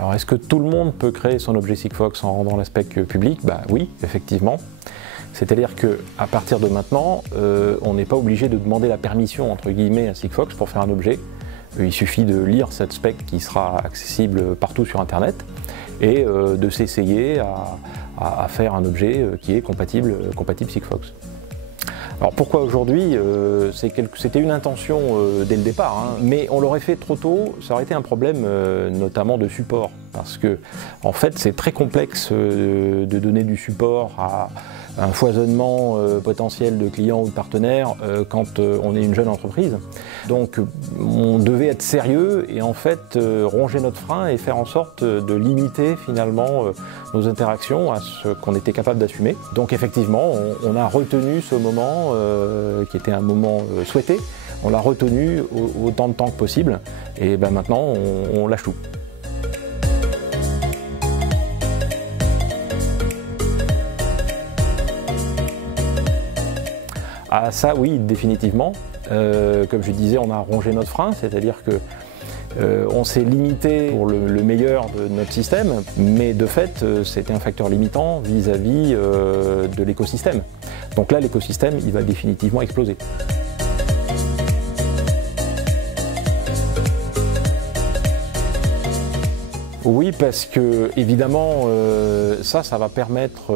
Alors est-ce que tout le monde peut créer son objet Sigfox en rendant la spec public? Oui, effectivement. C'est-à-dire qu'à partir de maintenant, on n'est pas obligé de demander la permission entre guillemets à Sigfox pour faire un objet. Il suffit de lire cette spec qui sera accessible partout sur Internet et de s'essayer à faire un objet qui est compatible Sigfox. Alors pourquoi aujourd'hui? C'était une intention dès le départ, mais on l'aurait fait trop tôt, ça aurait été un problème notamment de support, parce que en fait c'est très complexe de donner du support à un foisonnement potentiel de clients ou de partenaires quand on est une jeune entreprise. Donc on devait être sérieux et en fait ronger notre frein et faire en sorte de limiter finalement nos interactions à ce qu'on était capable d'assumer. Donc effectivement on a retenu ce moment qui était un moment souhaité, on l'a retenu autant de temps que possible et maintenant on lâche tout. Ah ça oui, définitivement. Comme je disais, on a rongé notre frein, c'est-à-dire que on s'est limité pour le meilleur de notre système, mais de fait c'était un facteur limitant vis-à-vis de l'écosystème. Donc là l'écosystème il va définitivement exploser. Oui, parce que évidemment ça va permettre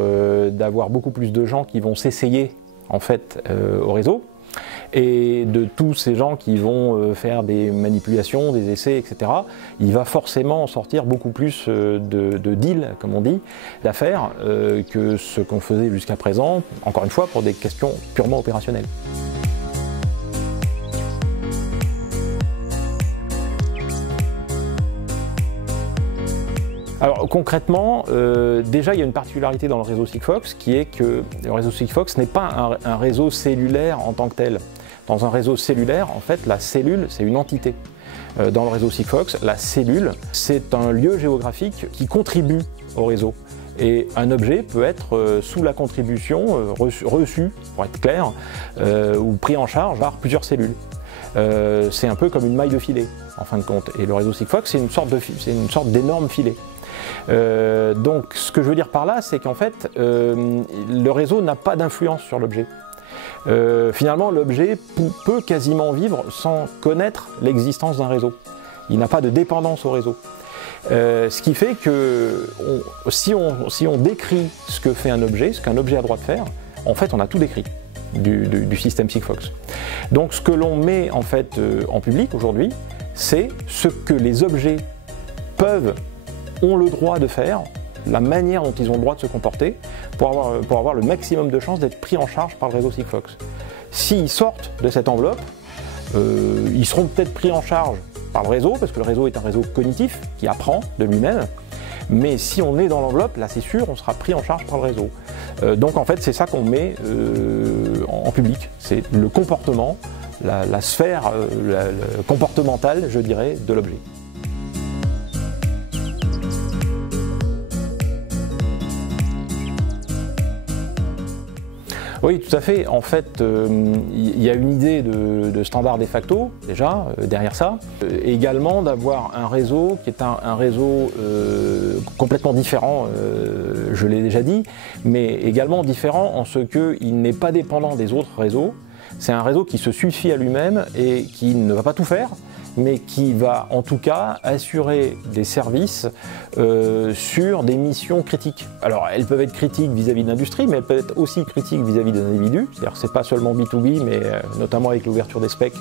d'avoir beaucoup plus de gens qui vont s'essayer en fait au réseau, et de tous ces gens qui vont faire des manipulations, des essais, etc. Il va forcément en sortir beaucoup plus de deals, comme on dit, d'affaires, que ce qu'on faisait jusqu'à présent, encore une fois pour des questions purement opérationnelles. Alors concrètement, déjà il y a une particularité dans le réseau Sigfox qui est que le réseau Sigfox n'est pas un réseau cellulaire en tant que tel. Dans un réseau cellulaire, en fait, la cellule c'est une entité. Dans le réseau Sigfox, la cellule c'est un lieu géographique qui contribue au réseau. Et un objet peut être sous la contribution reçu, pour être clair, ou pris en charge par plusieurs cellules. C'est un peu comme une maille de filet, en fin de compte. Et le réseau Sigfox c'est une sorte d'énorme filet. Donc ce que je veux dire par là, c'est qu'en fait, le réseau n'a pas d'influence sur l'objet. Finalement, l'objet peut quasiment vivre sans connaître l'existence d'un réseau. Il n'a pas de dépendance au réseau. Ce qui fait que si on décrit ce que fait un objet, ce qu'un objet a droit de faire, en fait on a tout décrit du système Sigfox. Donc ce que l'on met en fait en public aujourd'hui, c'est ce que les objets ont le droit de faire, la manière dont ils ont le droit de se comporter pour avoir le maximum de chances d'être pris en charge par le réseau Sigfox. S'ils sortent de cette enveloppe, ils seront peut-être pris en charge par le réseau, parce que le réseau est un réseau cognitif qui apprend de lui-même, mais si on est dans l'enveloppe, là c'est sûr, on sera pris en charge par le réseau. Donc en fait c'est ça qu'on met en public, c'est le comportement, la sphère comportementale, je dirais, de l'objet. Oui, tout à fait. En fait, il y a une idée de standard de facto, déjà, derrière ça. Également d'avoir un réseau qui est un réseau complètement différent, je l'ai déjà dit, mais également différent en ce qu'il n'est pas dépendant des autres réseaux. C'est un réseau qui se suffit à lui-même et qui ne va pas tout faire, mais qui va en tout cas assurer des services sur des missions critiques. Alors elles peuvent être critiques vis-à-vis de l'industrie, mais elles peuvent être aussi critiques vis-à-vis des individus. C'est-à-dire c'est pas seulement B2B, mais notamment avec l'ouverture des specs,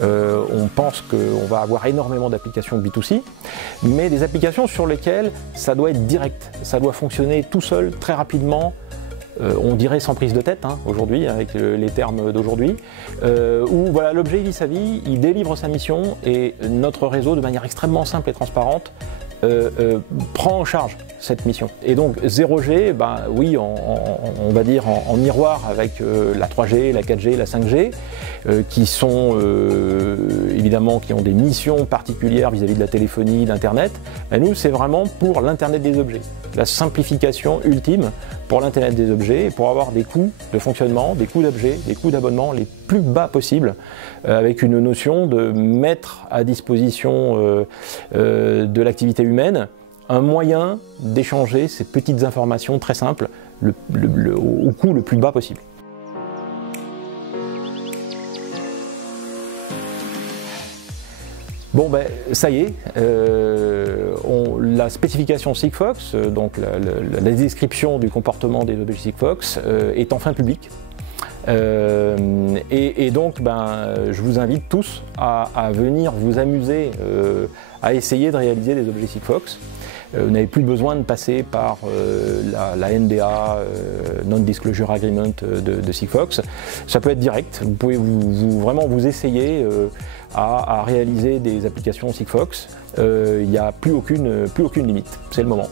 on pense qu'on va avoir énormément d'applications B2C, mais des applications sur lesquelles ça doit être direct, ça doit fonctionner tout seul, très rapidement, on dirait sans prise de tête aujourd'hui, avec les termes d'aujourd'hui, où voilà, l'objet vit sa vie, il délivre sa mission et notre réseau, de manière extrêmement simple et transparente, prend en charge cette mission. Et donc 0G, oui, on va dire en miroir avec la 3G, la 4G, la 5G, qui sont évidemment qui ont des missions particulières vis-à-vis de la téléphonie, d'Internet. Nous, c'est vraiment pour l'Internet des objets, la simplification ultime pour l'Internet des objets, et pour avoir des coûts de fonctionnement, des coûts d'objets, des coûts d'abonnement les plus bas possibles, avec une notion de mettre à disposition de l'activité humaine un moyen d'échanger ces petites informations très simples au coût le plus bas possible. Bon ben ça y est, la spécification Sigfox, donc la description du comportement des objets Sigfox est enfin publique. Et donc je vous invite tous à venir vous amuser à essayer de réaliser des objets Sigfox. Vous n'avez plus besoin de passer par la NDA, Non-Disclosure Agreement de Sigfox. Ça peut être direct, vous pouvez vraiment vous essayer à réaliser des applications Sigfox. Il n'y a plus aucune limite, c'est le moment.